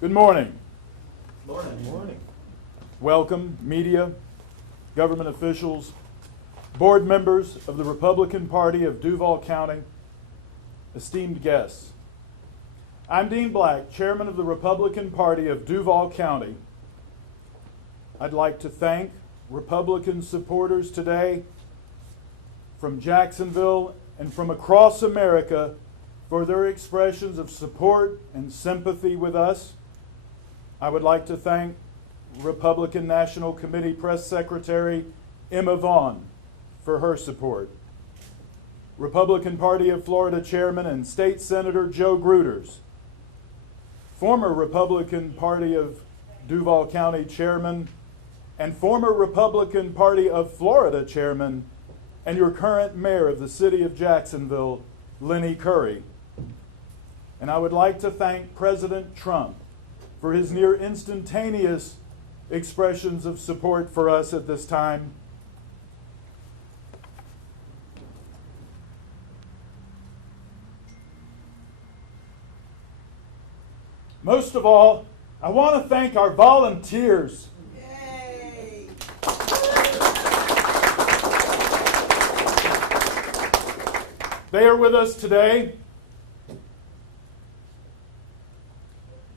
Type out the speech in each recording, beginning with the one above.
Good morning. Morning. Morning. Welcome, media, government officials, board members of the Republican Party of Duval County, esteemed guests. I'm Dean Black, chairman of the Republican Party of Duval County. I'd like to thank Republican supporters today from Jacksonville and from across America for their expressions of support and sympathy with us. I would like to thank Republican National Committee Press Secretary Emma Vaughn for her support. Republican Party of Florida Chairman and State Senator Joe Gruters. Former Republican Party of Duval County Chairman and former Republican Party of Florida Chairman and your current mayor of the city of Jacksonville, Lenny Curry. And I would like to thank President Trump for his near instantaneous expressions of support for us at this time. Most of all, I want to thank our volunteers. Yay! They are with us today.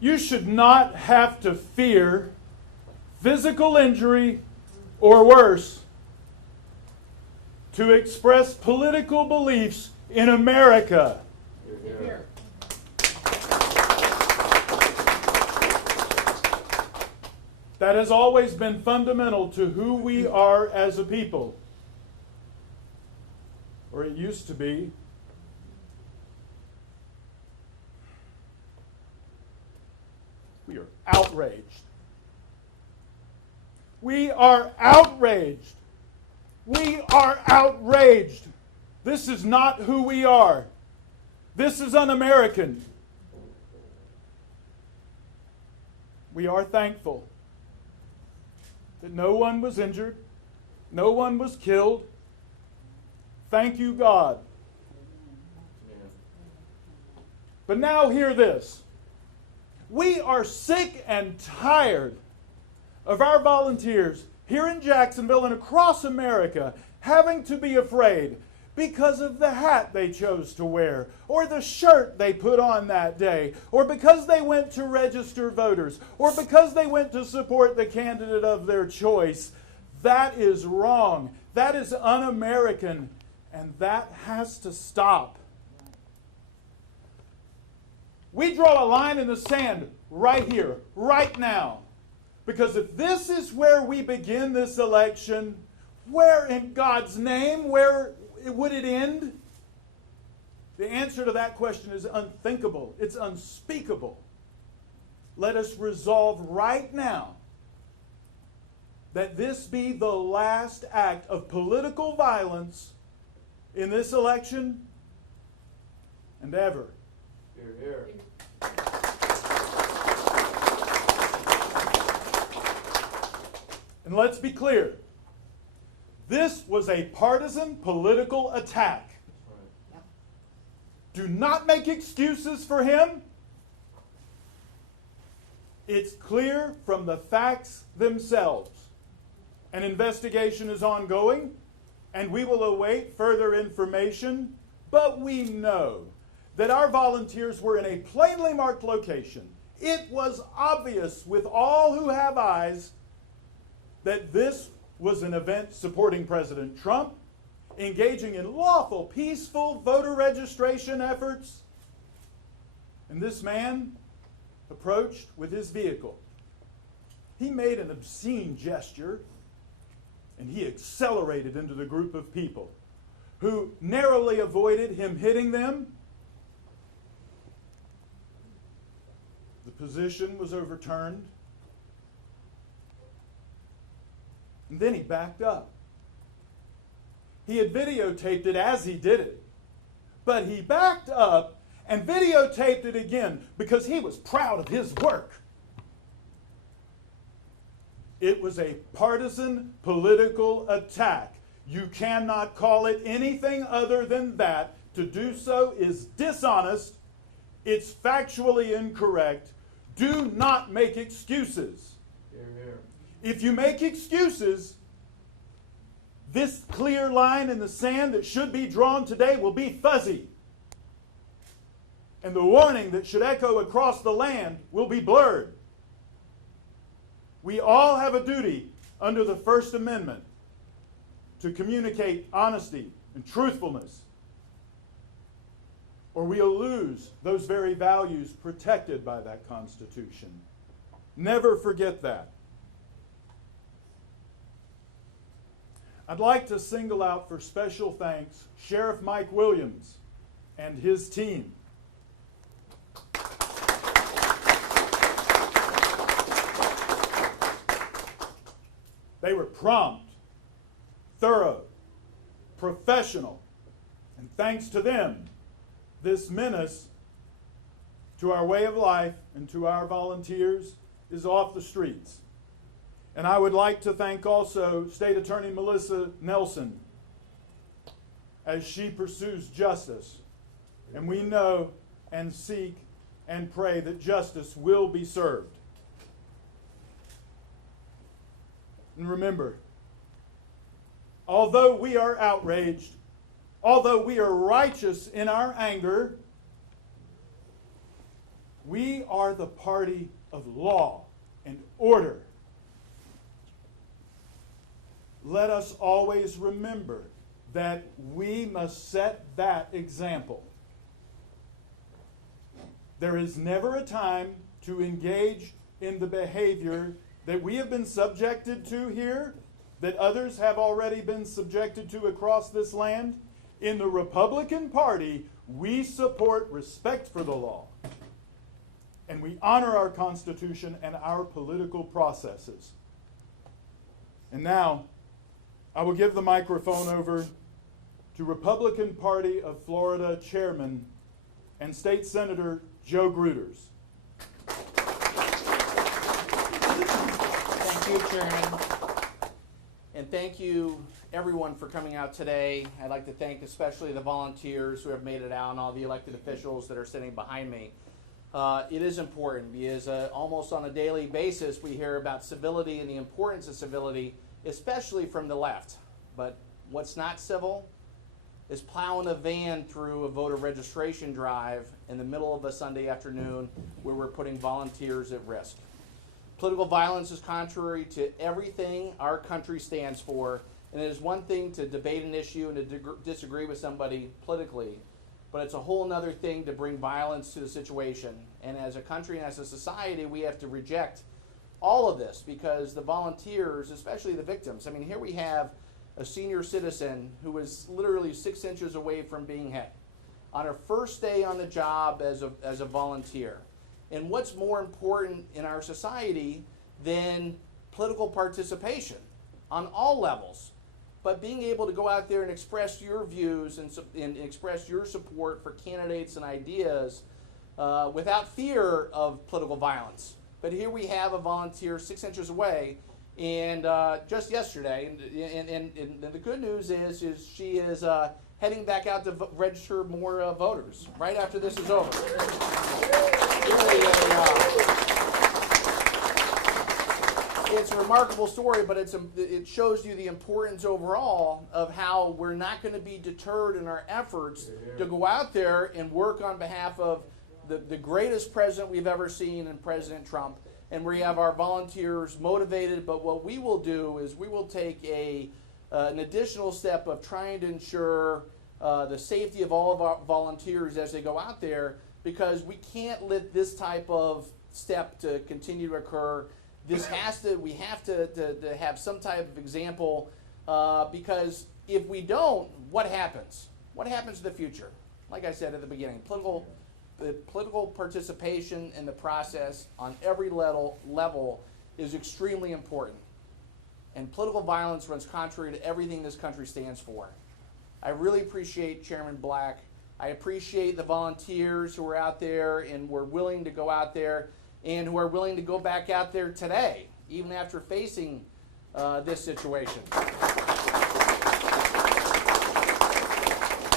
You should not have to fear physical injury or worse to express political beliefs in America. Here. That has always been fundamental to who we are as a people. Or it used to be. We are outraged. We are outraged. We are outraged. This is not who we are. This is un-American. We are thankful that no one was injured, no one was killed. Thank you, God. But now hear this. We are sick and tired of our volunteers here in Jacksonville and across America having to be afraid because of the hat they chose to wear, or the shirt they put on that day, or because they went to register voters, or because they went to support the candidate of their choice. That is wrong. That is un-American, and that has to stop. We draw a line in the sand right here, right now. Because if this is where we begin this election, where in God's name, where would it end? The answer to that question is unthinkable. It's unspeakable. Let us resolve right now that this be the last act of political violence in this election and ever. Here, here. And let's be clear. This was a partisan political attack. Right. Do not make excuses for him. It's clear from the facts themselves. An investigation is ongoing, and we will await further information, but we know that our volunteers were in a plainly marked location. It was obvious with all who have eyes that this was an event supporting President Trump, engaging in lawful, peaceful voter registration efforts. And this man approached with his vehicle. He made an obscene gesture, and he accelerated into the group of people who narrowly avoided him hitting them. The position was overturned. And then he backed up. He had videotaped it as he did it. But he backed up and videotaped it again because he was proud of his work. It was a partisan political attack. You cannot call it anything other than that. To do so is dishonest. It's factually incorrect. Do not make excuses. Hear, hear. If you make excuses, this clear line in the sand that should be drawn today will be fuzzy. And the warning that should echo across the land will be blurred. We all have a duty under the First Amendment to communicate honesty and truthfulness, or we'll lose those very values protected by that Constitution. Never forget that. I'd like to single out for special thanks Sheriff Mike Williams and his team. They were prompt, thorough, professional, and thanks to them, this menace to our way of life and to our volunteers is off the streets. And I would like to thank also State Attorney Melissa Nelson as she pursues justice. And we know and seek and pray that justice will be served. And remember, although we are outraged, although we are righteous in our anger, we are the party of law and order. Let us always remember that we must set that example. There is never a time to engage in the behavior that we have been subjected to here, that others have already been subjected to across this land. In the Republican Party, we support respect for the law, and we honor our Constitution and our political processes. And now, I will give the microphone over to Republican Party of Florida Chairman and State Senator Joe Gruters. Thank you, Chairman. And thank you, everyone, for coming out today. I'd like to thank especially the volunteers who have made it out and all the elected officials that are sitting behind me. It is important because almost on a daily basis we hear about civility and the importance of civility, especially from the left. But what's not civil is plowing a van through a voter registration drive in the middle of a Sunday afternoon where we're putting volunteers at risk. Political violence is contrary to everything our country stands for, and it is one thing to debate an issue and to disagree with somebody politically, but it's a whole other thing to bring violence to the situation. And as a country and as a society, we have to reject all of this because the volunteers, especially the victims, I mean, here we have a senior citizen who was literally 6 inches away from being hit on her first day on the job as a volunteer. And what's more important in our society than political participation on all levels, but being able to go out there and express your views and express your support for candidates and ideas without fear of political violence. But here we have a volunteer 6 inches away, and just yesterday, and the good news is she is heading back out to register more voters right after this is over. It's a remarkable story, but it shows you the importance overall of how we're not going to be deterred in our efforts to go out there and work on behalf of the greatest president we've ever seen in President Trump. And we have our volunteers motivated, but what we will do is we will take an additional step of trying to ensure the safety of all of our volunteers as they go out there, because we can't let this type of step to continue to occur. We have to have some type of example, because if we don't, what happens? What happens in the future? Like I said at the beginning, political participation in the process on every level is extremely important. And political violence runs contrary to everything this country stands for. I really appreciate Chairman Black. I appreciate the volunteers who are out there and were willing to go out there and who are willing to go back out there today, even after facing this situation.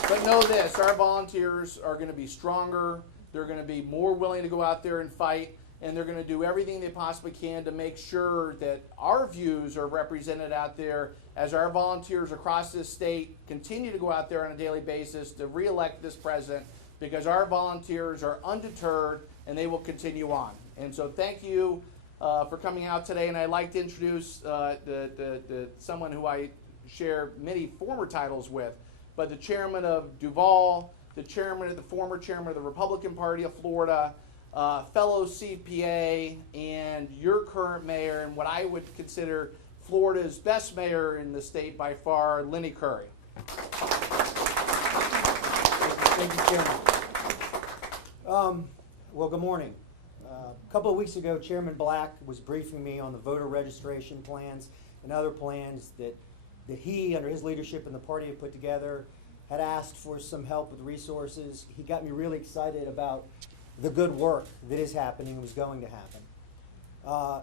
But know this, our volunteers are going to be stronger. They're going to be more willing to go out there and fight. and they're going to do everything they possibly can to make sure that our views are represented out there as our volunteers across this state continue to go out there on a daily basis to re-elect this president, because our volunteers are undeterred and they will continue on. And so thank you for coming out today, and I'd like to introduce someone who I share many former titles with, but the chairman of Duval, the former chairman of the Republican Party of Florida, fellow CPA, and your current mayor, and what I would consider Florida's best mayor in the state by far, Lenny Curry. Thank you, Chairman. Well, good morning. A couple of weeks ago, Chairman Black was briefing me on the voter registration plans and other plans that he, under his leadership and the party, had put together, had asked for some help with resources. He got me really excited about the good work that is happening and was going to happen.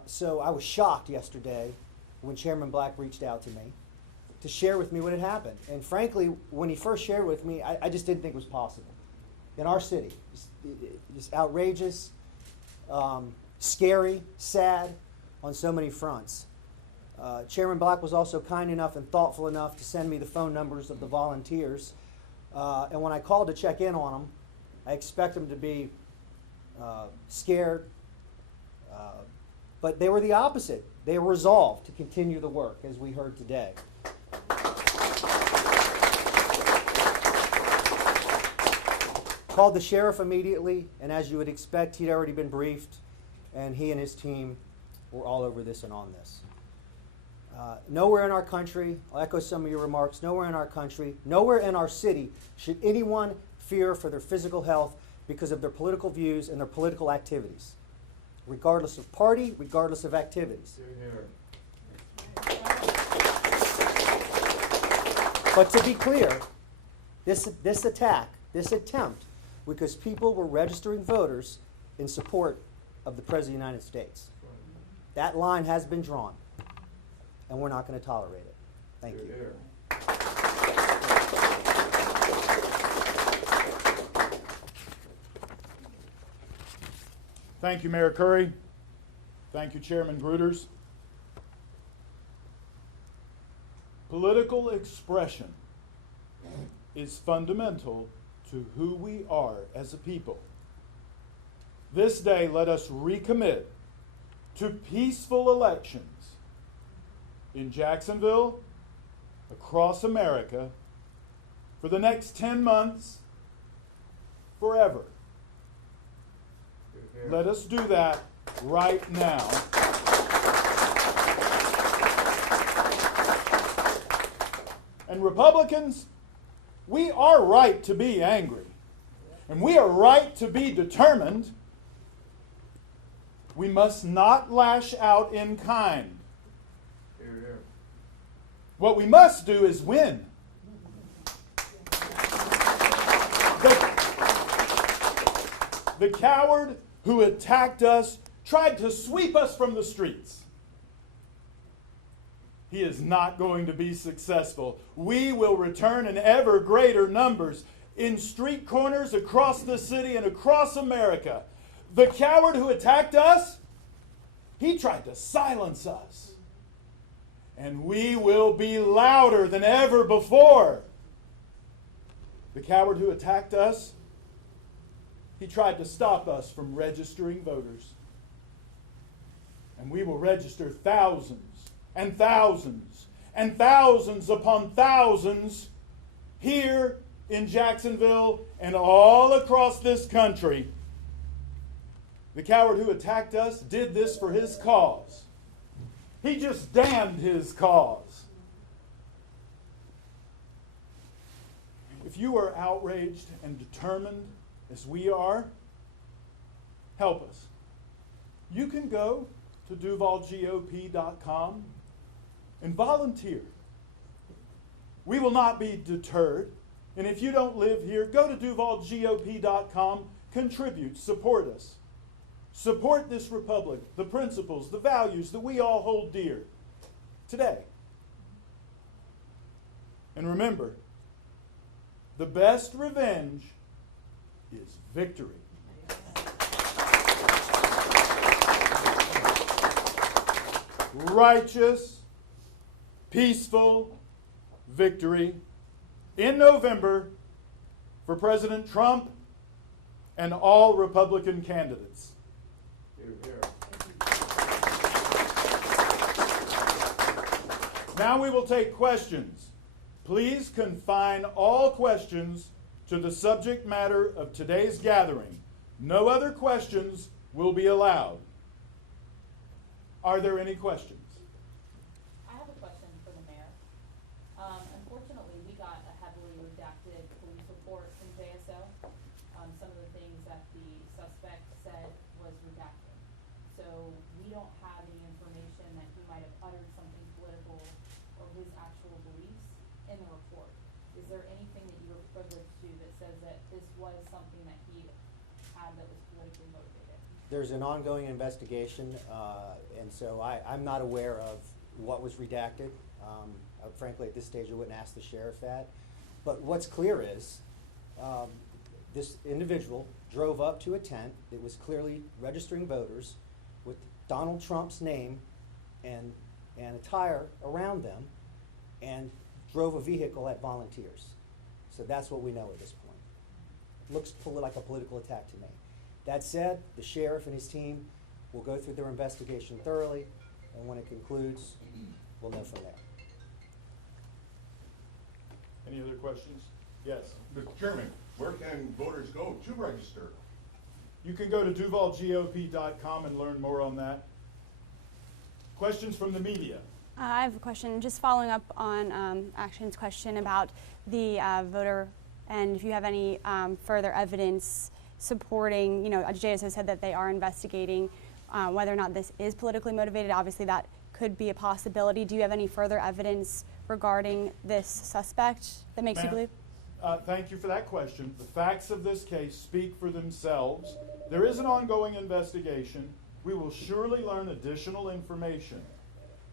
So I was shocked yesterday when Chairman Black reached out to me to share with me what had happened. And frankly, when he first shared with me, I just didn't think it was possible. In our city, just outrageous, scary, sad on so many fronts. Chairman Black was also kind enough and thoughtful enough to send me the phone numbers of the volunteers. And when I called to check in on them, I expect them to be scared, but they were the opposite. They were resolved to continue the work, as we heard today. Called the sheriff immediately, and as you would expect, he'd already been briefed, and he and his team were all over this and on this. Nowhere in our country, I'll echo some of your remarks, nowhere in our country, nowhere in our city should anyone fear for their physical health because of their political views and their political activities, regardless of party, regardless of activities. Here. But to be clear, this attempt, because people were registering voters in support of the President of the United States. That line has been drawn, and we're not going to tolerate it. Thank you. Here. Thank you, Mayor Curry. Thank you, Chairman Gruters. Political expression is fundamental to who we are as a people. This day, let us recommit to peaceful elections in Jacksonville, across America, for the next 10 months, forever. Here. Let us do that right now. And Republicans, we are right to be angry. And we are right to be determined. We must not lash out in kind. Here. What we must do is win. The coward who attacked us tried to sweep us from the streets. He is not going to be successful. We will return in ever greater numbers in street corners across the city and across America. The coward who attacked us, he tried to silence us. And we will be louder than ever before. The coward who attacked us, he tried to stop us from registering voters. And we will register thousands and thousands and thousands upon thousands here in Jacksonville and all across this country. The coward who attacked us did this for his cause. He just damned his cause. If you are outraged and determined as we are, help us. You can go to DuvalGOP.com and volunteer. We will not be deterred. And if you don't live here, go to DuvalGOP.com, contribute, support us. Support this republic, the principles, the values that we all hold dear today. And remember, the best revenge is victory. righteous, peaceful victory in November for President Trump and all Republican candidates. Here, here. Now we will take questions. Please confine all questions to the subject matter of today's gathering. No other questions will be allowed. Are there any questions? I have a question for the mayor. Unfortunately, we got a heavily redacted police report from JSO. Some of the things that the suspect said was redacted. So we don't have any information that he might have uttered something political or his actual beliefs in the report. Is there anything that you were privileged to that says that this was something that he had that was politically motivated? There's an ongoing investigation, and so I'm not aware of what was redacted. Frankly, at this stage, I wouldn't ask the sheriff that. But what's clear is this individual drove up to a tent that was clearly registering voters with Donald Trump's name and attire around them, and drove a vehicle at volunteers. So that's what we know at this point. It looks like a political attack to me. That said, the sheriff and his team will go through their investigation thoroughly, and when it concludes, we'll know from there. Any other questions? Yes. Mr. Chairman, where can voters go to register? You can go to duvalgop.com and learn more on that. Questions from the media? I have a question, just following up on Action's question about the voter, and if you have any further evidence supporting, JSO said that they are investigating whether or not this is politically motivated. Obviously, that could be a possibility. Do you have any further evidence regarding this suspect that makes you Ma'am, believe? Thank you for that question. The facts of this case speak for themselves. There is an ongoing investigation. We will surely learn additional information.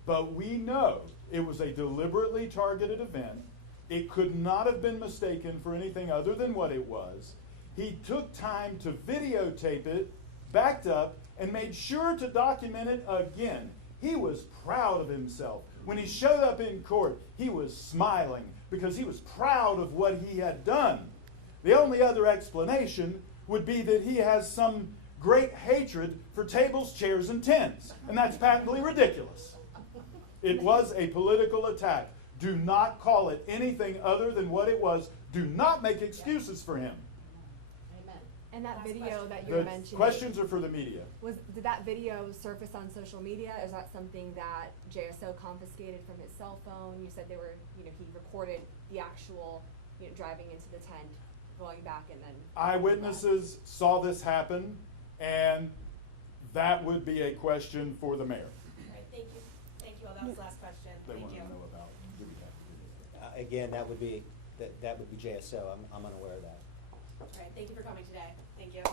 But we know it was a deliberately targeted event. It could not have been mistaken for anything other than what it was. He took time to videotape it, backed up, and made sure to document it again. He was proud of himself. When he showed up in court, he was smiling because he was proud of what he had done. The only other explanation would be that he has some great hatred for tables, chairs, and tents, and that's patently ridiculous. It was a political attack. Do not call it anything other than what it was. Do not make excuses for him. Amen. And that Last video question. that you were The mentioning, questions are for the media. did that video surface on social media? Is that something that JSO confiscated from his cell phone? You said they were, he recorded the actual, driving into the tent, going back, and then. Eyewitnesses saw this happen, and that would be a question for the mayor. All right, thank you. Thank you all. That was the last question. They Thank want you. to know about, do we have to do this? Again, that would be JSO. I'm unaware of that. All right, thank you for coming today. Thank you.